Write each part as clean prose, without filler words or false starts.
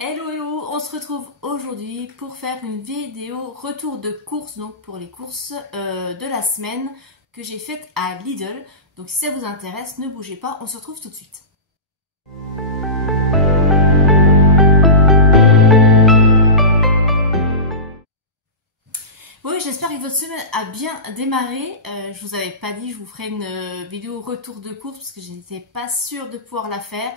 Hello hello, on se retrouve aujourd'hui pour faire une vidéo retour de course, donc pour les courses de la semaine que j'ai faites à Lidl. Donc si ça vous intéresse, ne bougez pas, on se retrouve tout de suite. Oui, j'espère que votre semaine a bien démarré. Je vous avais pas dit, je vous ferai une vidéo retour de course parce que je n'étais pas sûre de pouvoir la faire.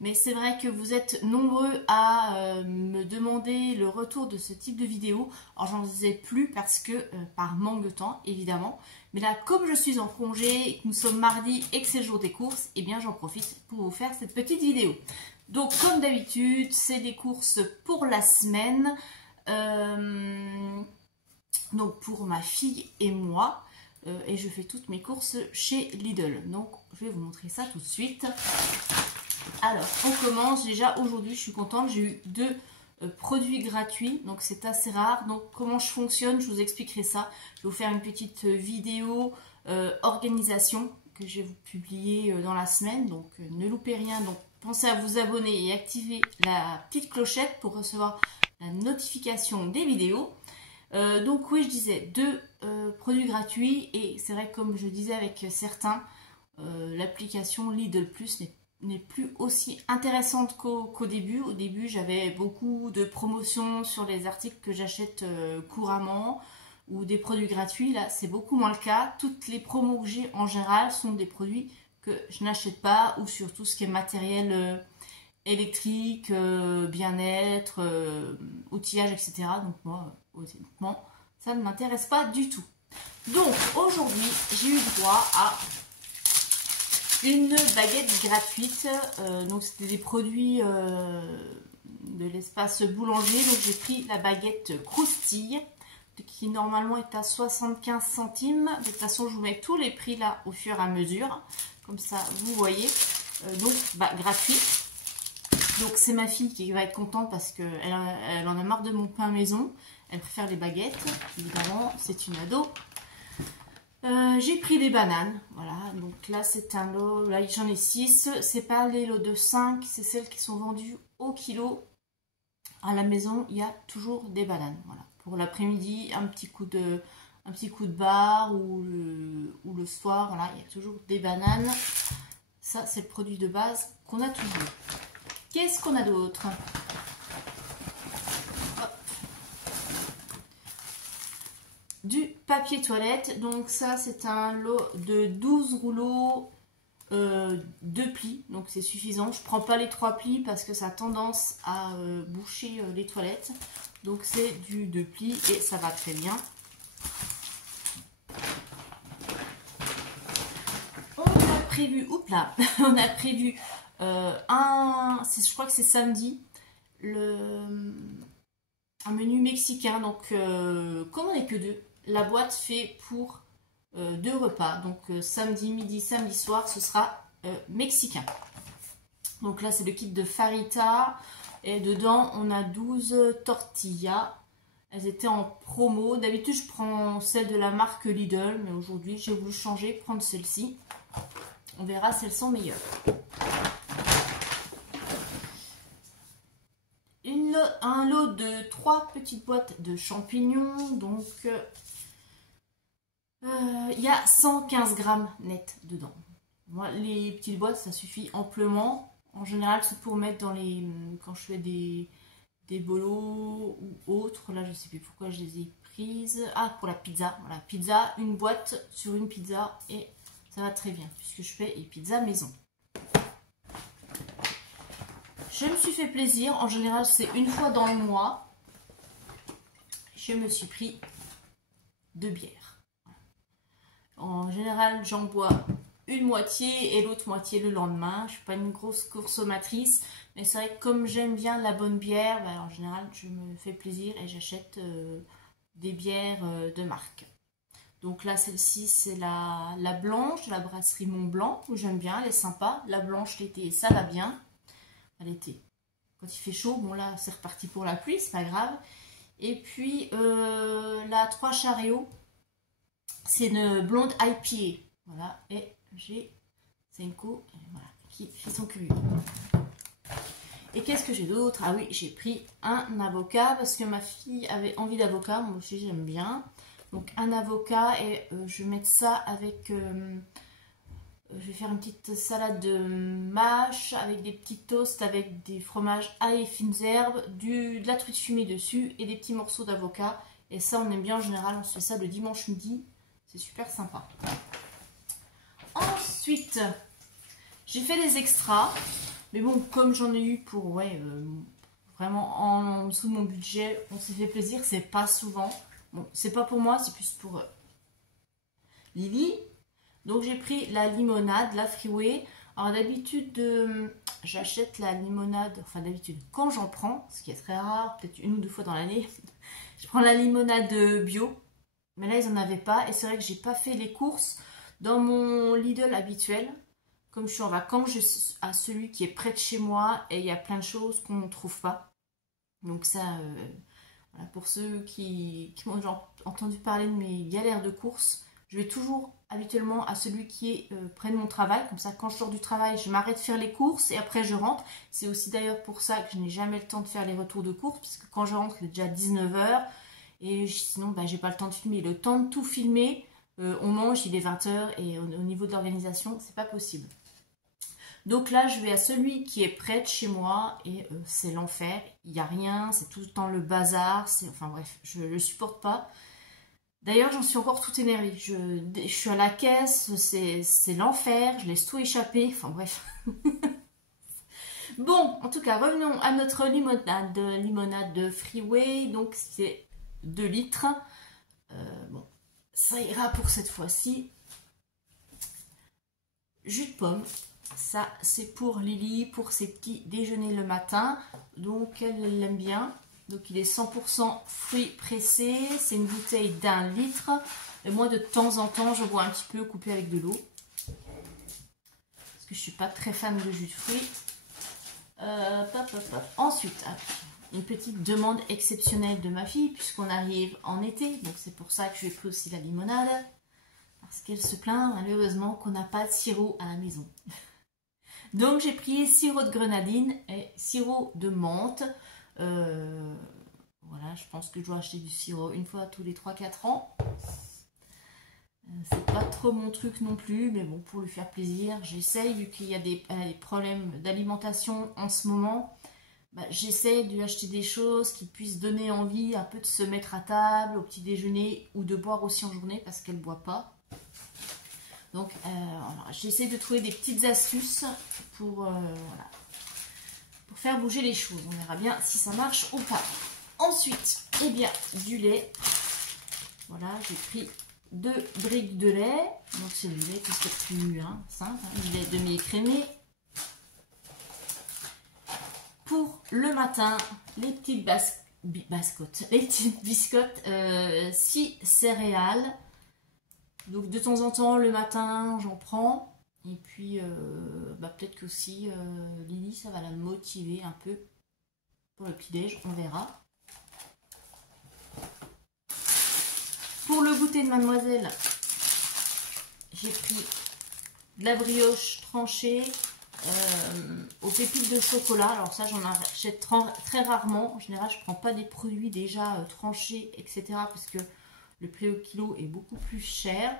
Mais c'est vrai que vous êtes nombreux à me demander le retour de ce type de vidéo. Alors j'en faisais plus parce que par manque de temps évidemment. Mais là comme je suis en congé, que nous sommes mardi et que c'est le jour des courses, eh bien j'en profite pour vous faire cette petite vidéo. Donc comme d'habitude, c'est des courses pour la semaine. Donc pour ma fille et moi. Et je fais toutes mes courses chez Lidl. Donc je vais vous montrer ça tout de suite. Alors, on commence. Déjà, aujourd'hui, je suis contente. J'ai eu 2 produits gratuits. Donc, c'est assez rare. Donc, comment je fonctionne, je vous expliquerai ça. Je vais vous faire une petite vidéo organisation que je vais vous publier dans la semaine. Donc, ne loupez rien. Donc, pensez à vous abonner et activer la petite clochette pour recevoir la notification des vidéos. Donc, oui, je disais 2 produits gratuits. Et c'est vrai, comme je disais avec certains, l'application Lidl Plus n'est plus aussi intéressante qu'au début. Au début, j'avais beaucoup de promotions sur les articles que j'achète couramment ou des produits gratuits. Là, c'est beaucoup moins le cas. Toutes les promos que j'ai en général sont des produits que je n'achète pas ou sur tout ce qui est matériel électrique, bien-être, outillage, etc. Donc moi, honnêtement, ça ne m'intéresse pas du tout. Donc aujourd'hui, j'ai eu droit à une baguette gratuite, donc c'était des produits de l'espace boulanger. Donc j'ai pris la baguette croustille qui normalement est à 75 centimes. De toute façon, je vous mets tous les prix là au fur et à mesure, comme ça vous voyez. Donc gratuit. Donc c'est ma fille qui va être contente parce qu'elle en a marre de mon pain maison. Elle préfère les baguettes, évidemment, c'est une ado. J'ai pris des bananes, voilà, donc là c'est un lot, là j'en ai 6, c'est pas les lots de 5, c'est celles qui sont vendues au kilo. À la maison, il y a toujours des bananes, voilà. Pour l'après-midi, un petit coup de bar ou le soir, voilà, il y a toujours des bananes. Ça, c'est le produit de base qu'on a toujours. Qu'est-ce qu'on a d'autre ? Du papier toilette, donc ça c'est un lot de 12 rouleaux, 2 plis, donc c'est suffisant. Je prends pas les 3 plis parce que ça a tendance à boucher les toilettes, donc c'est du 2 plis et ça va très bien. On a prévu, on a prévu je crois que c'est samedi, un menu mexicain, donc comme on n'est que 2, la boîte fait pour 2 repas. Donc samedi midi, samedi soir, ce sera mexicain. Donc là, c'est le kit de Farita. Et dedans, on a 12 tortillas. Elles étaient en promo. D'habitude, je prends celle de la marque Lidl. Mais aujourd'hui, j'ai voulu changer, prendre celle-ci. On verra si elles sont meilleures. Un lot de 3 petites boîtes de champignons. Donc, il y a 115 grammes net dedans. Moi, les petites boîtes, ça suffit amplement. En général, c'est pour mettre dans les... Quand je fais des bolos ou autres. Là, je ne sais plus pourquoi je les ai prises. Ah, pour la pizza. Voilà, pizza, une boîte sur une pizza. Et ça va très bien, puisque je fais les pizzas maison. Je me suis fait plaisir. En général, c'est une fois dans le mois. Je me suis pris 2 bières. En général, j'en bois une moitié et l'autre moitié le lendemain. Je ne suis pas une grosse consommatrice, mais c'est vrai que comme j'aime bien la bonne bière, en général, je me fais plaisir et j'achète des bières de marque. Donc là, celle-ci, c'est la blanche, la brasserie Mont Blanc, que j'aime bien, elle est sympa. La blanche l'été, ça va bien. À l'été, quand il fait chaud, bon là, c'est reparti pour la pluie, c'est pas grave. Et puis, la 3 Chariots, c'est une blonde IPA. Voilà, et j'ai Senko voilà, qui fait son curieux. Et qu'est-ce que j'ai d'autre? Ah oui, j'ai pris un avocat parce que ma fille avait envie d'avocat. Moi aussi, j'aime bien. Donc, un avocat et je vais mettre ça avec... je vais faire une petite salade de mâche avec des petits toasts avec des fromages ail et fines herbes, de la truite fumée dessus et des petits morceaux d'avocat. Et ça, on aime bien en général. On se fait ça le dimanche midi. C'est super sympa. Ensuite, j'ai fait des extras. Mais bon, comme j'en ai eu pour, vraiment en dessous de mon budget, on s'est fait plaisir, c'est pas souvent. Bon, c'est pas pour moi, c'est plus pour Lily. Donc j'ai pris la limonade, la Freeway. Alors d'habitude, j'achète la limonade, enfin d'habitude, quand j'en prends, ce qui est très rare, peut-être 1 ou 2 fois dans l'année, je prends la limonade bio. Mais là, ils en avaient pas. Et c'est vrai que j'ai pas fait les courses dans mon Lidl habituel. Comme je suis en vacances, je suis à celui qui est près de chez moi et il y a plein de choses qu'on ne trouve pas. Donc ça, voilà, pour ceux qui m'ont entendu parler de mes galères de courses, je vais toujours habituellement à celui qui est près de mon travail. Comme ça, quand je sors du travail, je m'arrête de faire les courses et après je rentre. C'est aussi d'ailleurs pour ça que je n'ai jamais le temps de faire les retours de courses, puisque quand je rentre, il est déjà 19 h et sinon, j'ai pas le temps de filmer. Le temps de tout filmer, on mange, il est 20 h et au niveau de l'organisation, c'est pas possible. Donc là, je vais à celui qui est près de chez moi et c'est l'enfer. Il n'y a rien, c'est tout le temps le bazar. Enfin bref, je ne le supporte pas. D'ailleurs, j'en suis encore toute énervée. Je suis à la caisse, c'est l'enfer. Je laisse tout échapper. Enfin bref. Bon, en tout cas, revenons à notre limonade de Freeway. Donc c'est 2 litres. Bon, ça ira pour cette fois-ci. Jus de pomme. Ça, c'est pour Lily, pour ses petits déjeuners le matin. Donc, elle l'aime bien. Donc, il est 100% fruits pressés. C'est une bouteille d'1 litre. Et moi, de temps en temps, je bois un petit peu coupé avec de l'eau. Parce que je ne suis pas très fan de jus de fruits. Ensuite, une petite demande exceptionnelle de ma fille, puisqu'on arrive en été. Donc, c'est pour ça que je lui ai pris aussi la limonade. Parce qu'elle se plaint malheureusement qu'on n'a pas de sirop à la maison. Donc j'ai pris sirop de grenadine et sirop de menthe. Voilà, je pense que je dois acheter du sirop une fois tous les 3-4 ans. C'est pas trop mon truc non plus, mais bon, pour lui faire plaisir, j'essaye, vu qu'il y a des problèmes d'alimentation en ce moment, j'essaie de lui acheter des choses qui puissent donner envie un peu de se mettre à table au petit déjeuner ou de boire aussi en journée parce qu'elle ne boit pas. Donc, voilà, j'essaie de trouver des petites astuces pour faire bouger les choses. On verra bien si ça marche ou pas. Ensuite, eh bien, du lait. Voilà, j'ai pris 2 briques de lait. Donc, c'est du lait qui est plus simple, du lait demi-écrémé. Pour le matin, les petites les petites biscottes 6 céréales. Donc de temps en temps, le matin, j'en prends. Et puis, peut-être qu'aussi, Lily, ça va la motiver un peu pour le petit-déj, on verra. Pour le goûter de mademoiselle, j'ai pris de la brioche tranchée aux pépites de chocolat. Alors ça, j'en achète très rarement. En général, je ne prends pas des produits déjà tranchés, etc. Parce que le prix au kilo est beaucoup plus cher.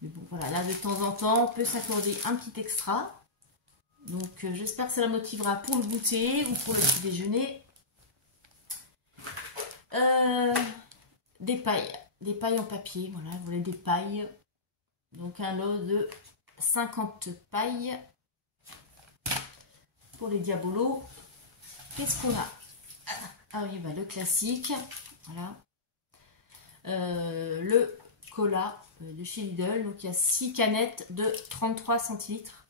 Mais bon, voilà, là, de temps en temps, on peut s'accorder un petit extra. Donc, j'espère que ça la motivera pour le goûter ou pour le petit déjeuner. Des pailles en papier. Voilà, vous voulez des pailles. Donc, un lot de 50 pailles pour les diabolos. Qu'est-ce qu'on a? Ah oui, le classique. Voilà. Le cola de chez Lidl. Donc il y a 6 canettes de 33 centilitres.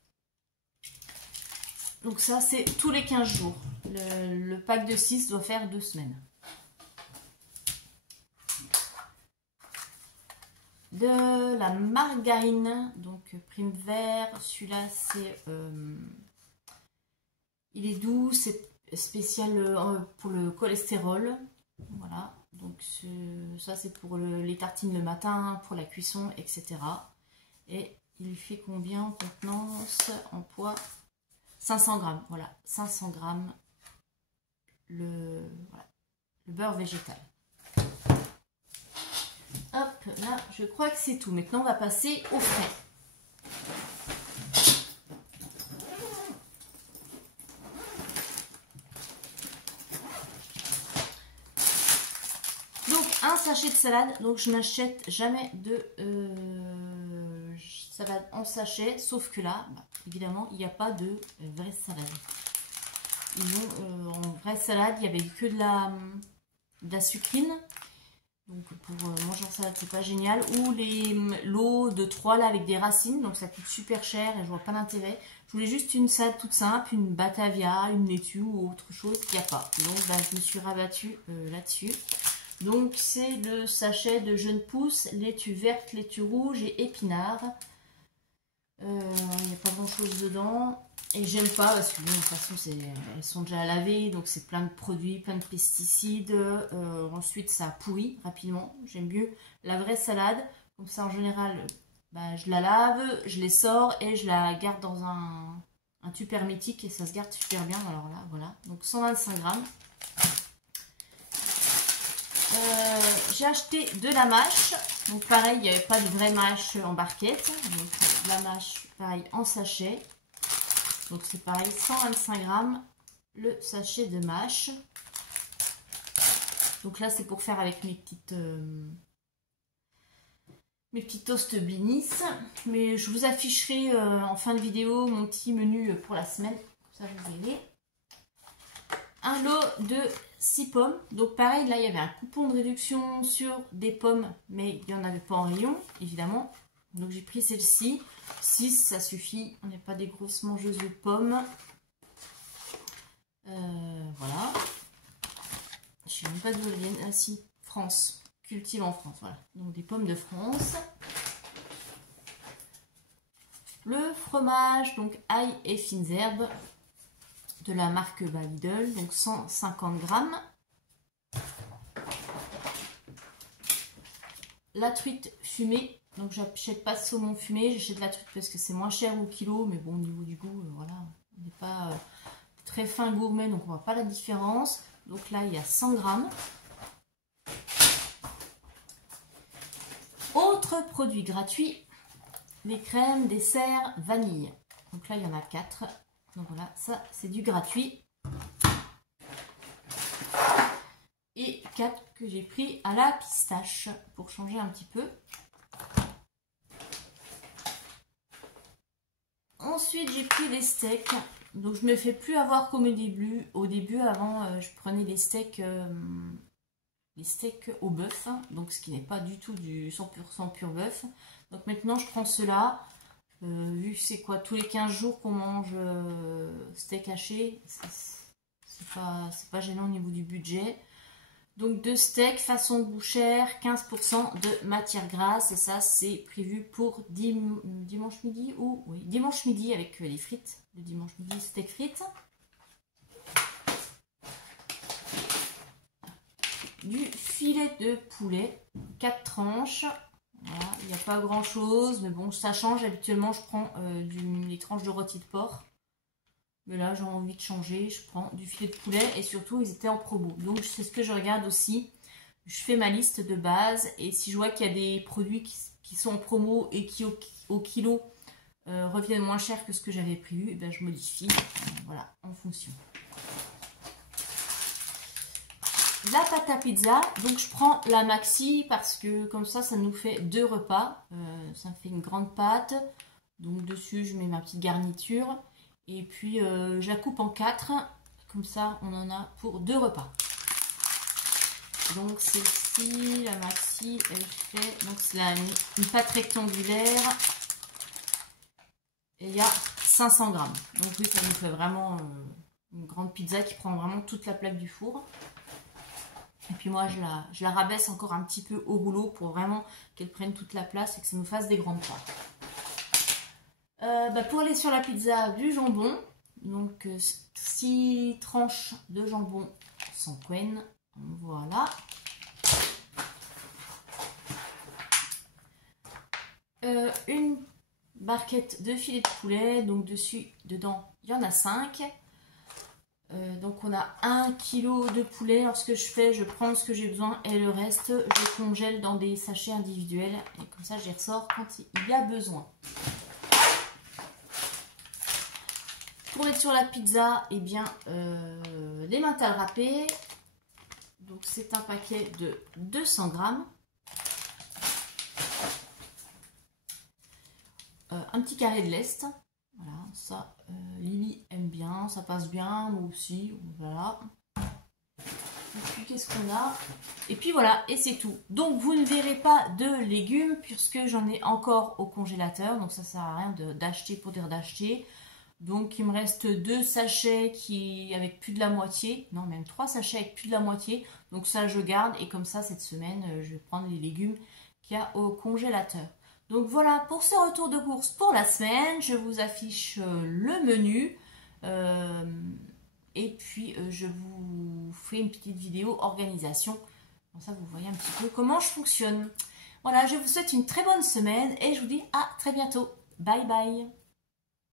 Donc ça c'est tous les 15 jours. Le pack de 6 doit faire 2 semaines. De la margarine, donc prime vert. Celui-là c'est il est doux, c'est spécial pour le cholestérol. Voilà. Donc ça c'est pour les tartines le matin, pour la cuisson, etc. Et il fait combien en contenance, en poids? 500 grammes, voilà, 500 grammes voilà, le beurre végétal. Hop, là, je crois que c'est tout. Maintenant, on va passer au frais. Donc, un sachet de salade. Donc, je n'achète jamais de salade en sachet. Sauf que là, bah, évidemment, il n'y a pas de vraie salade. Ils ont, en vraie salade, il n'y avait que de la sucrine. Donc pour manger en salade, c'est pas génial. Ou l'eau de 3 là avec des racines, donc ça coûte super cher et je vois pas l'intérêt. Je voulais juste une salade toute simple, une batavia, une laitue ou autre chose, il n'y a pas. Donc bah, je me suis rabattue là-dessus. Donc c'est le sachet de jeunes pousses, laitue verte, laitue rouge et épinards. Il n'y a pas grand chose dedans. Et j'aime pas parce que bon, de toute façon elles sont déjà lavées, donc c'est plein de produits, plein de pesticides. Ensuite ça pourrit rapidement. J'aime mieux la vraie salade. Comme ça en général, bah, je la lave, je les sors et je la garde dans un tube hermétique et ça se garde super bien. Alors là voilà, donc 125 grammes. J'ai acheté de la mâche. Donc pareil, il n'y avait pas de vraie mâche en barquette. Donc la mâche pareil en sachet. Donc c'est pareil, 125 grammes le sachet de mâche. Donc là c'est pour faire avec mes petits toasts blinis. Mais je vous afficherai en fin de vidéo mon petit menu pour la semaine. Ça vous verrez. Un lot de 6 pommes. Donc pareil, là il y avait un coupon de réduction sur des pommes, mais il n'y en avait pas en rayon, évidemment. Donc j'ai pris celle-ci. 6, ça suffit. On n'est pas des grosses mangeuses de pommes. Voilà. Je ne sais même pas d'où elles viennent. Ah si, France. Cultive en France. Voilà. Donc des pommes de France. Le fromage, donc ail et fines herbes. De la marque Lidl. Donc 150 grammes. La truite fumée. Donc j'achète pas de saumon fumé, j'achète la truite parce que c'est moins cher au kilo, mais bon au niveau du goût, voilà, on n'est pas très fin gourmet, donc on voit pas la différence. Donc là il y a 100 grammes. Autre produit gratuit, les crèmes, desserts, vanille. Donc là il y en a 4. Donc voilà, ça c'est du gratuit. Et 4 que j'ai pris à la pistache pour changer un petit peu. Ensuite, j'ai pris des steaks. Donc, je ne me fais plus avoir comme au début. Au début, avant, je prenais les steaks au bœuf. Donc, ce qui n'est pas du tout du 100% pur bœuf. Donc, maintenant, je prends cela. Vu que c'est quoi, tous les 15 jours qu'on mange steak haché, c'est pas gênant au niveau du budget. Donc 2 steaks façon bouchère, 15% de matière grasse. Et ça, c'est prévu pour dimanche midi ou oui, dimanche midi avec les frites. Le dimanche midi, steak frites. Du filet de poulet, 4 tranches. Voilà, il n'y a pas grand chose, mais bon, ça change. Habituellement, je prends les tranches de rôti de porc. Mais là, j'ai envie de changer. Je prends du filet de poulet et surtout, ils étaient en promo. Donc, c'est ce que je regarde aussi. Je fais ma liste de base et si je vois qu'il y a des produits qui sont en promo et qui, au kilo, reviennent moins cher que ce que j'avais prévu, et ben, je modifie. Voilà, en fonction. La pâte à pizza. Donc, je prends la maxi parce que comme ça nous fait 2 repas. Ça me fait une grande pâte. Donc, dessus, je mets ma petite garniture. Et puis je la coupe en 4, comme ça on en a pour 2 repas. Donc celle-ci, la maxi, elle fait, donc c'est une pâte rectangulaire. Et il y a 500 grammes. Donc oui, ça nous fait vraiment une grande pizza qui prend vraiment toute la plaque du four. Et puis moi je la rabaisse encore un petit peu au rouleau pour vraiment qu'elle prenne toute la place et que ça nous fasse des grandes pâtes. Pour aller sur la pizza, du jambon. Donc 6 tranches de jambon sans quen. Voilà. Une barquette de filet de poulet. Donc dedans, il y en a 5. Donc on a 1 kg de poulet. Alors ce que je fais, je prends ce que j'ai besoin et le reste, je congèle dans des sachets individuels. Et comme ça, je les ressors quand il y a besoin. Pour être sur la pizza, eh bien, les mentales râpées. Donc c'est un paquet de 200 grammes. Un petit carré de lest. Voilà, ça, Lily aime bien, ça passe bien, moi aussi, voilà. Et puis qu'est-ce qu'on a? Et puis voilà, et c'est tout. Donc vous ne verrez pas de légumes puisque j'en ai encore au congélateur. Donc ça sert à rien d'acheter pour dire d'acheter. Donc il me reste 2 sachets avec plus de la moitié. Non, même 3 sachets avec plus de la moitié. Donc ça je garde et comme ça cette semaine je vais prendre les légumes qu'il y a au congélateur. Donc voilà pour ce retour de course pour la semaine. Je vous affiche le menu. Et puis je vous fais une petite vidéo organisation. Comme ça vous voyez un petit peu comment je fonctionne. Voilà, je vous souhaite une très bonne semaine et je vous dis à très bientôt. Bye bye.